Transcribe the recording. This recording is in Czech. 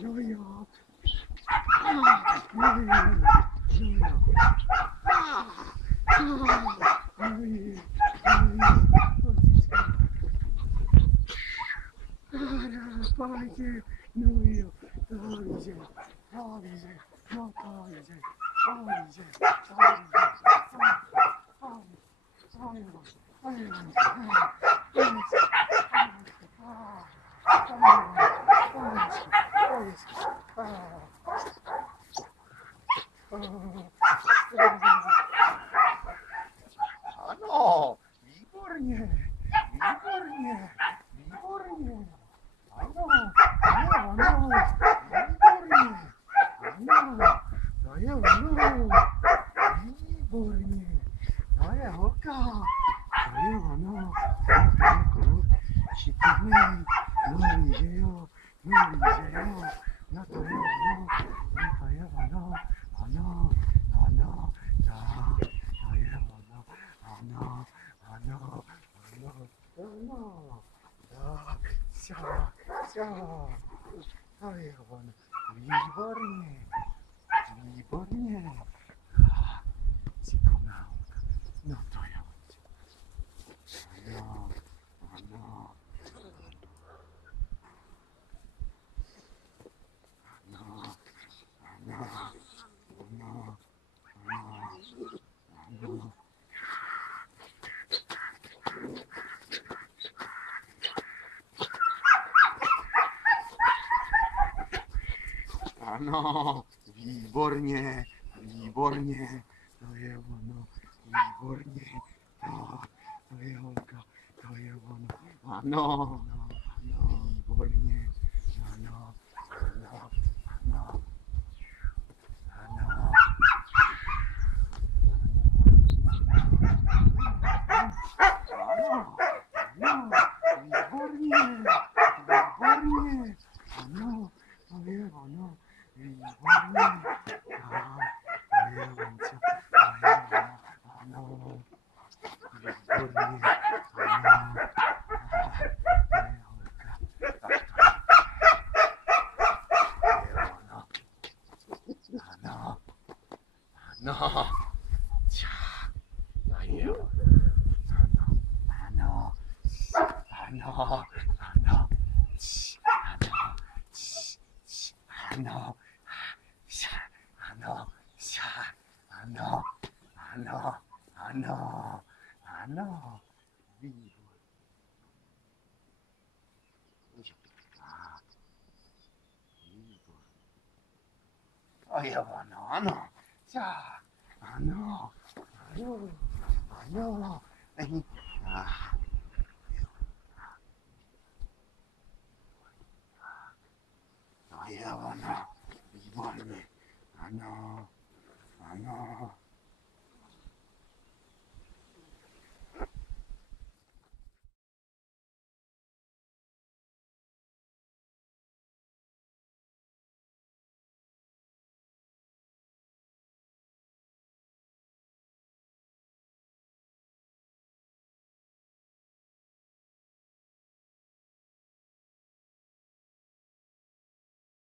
No jo. No jo. Pojďte, no jo, povíže, povíže, no povíže, povíže, ano, výborně, výborně, výborně. Ano, ano, ano, výborně, ano, to je ono, výborně, to je holka, to je ono, to je kluk, šikovnej, no ví, že jo, no ví, že jo, no to je ono, no to je ono, ano, ano, tak, to je ono, ano, ano, ano, ano, tak, to je ono, výborně, výborně, šikovná holka, no to je ono, ano, ano, ano, ano, ano, ano. Ano, výborně, výborně, to je ono, výborně, to je holka, to je ono, ano, ano, výborně, ano, ano, ano, ano. Ano, ano, výborně, výborně, ano, to je ono, výborně, to je onco, to je ono, ano, výborně, ano, to je holka, to je ono, ano, ano, čá, to je ono. Ano, ano, ano, ano, ano, ano, ano, ano, ano, výborně. To je ono, ano, ano, ano, ano, to je ono, výborně, ano, ano.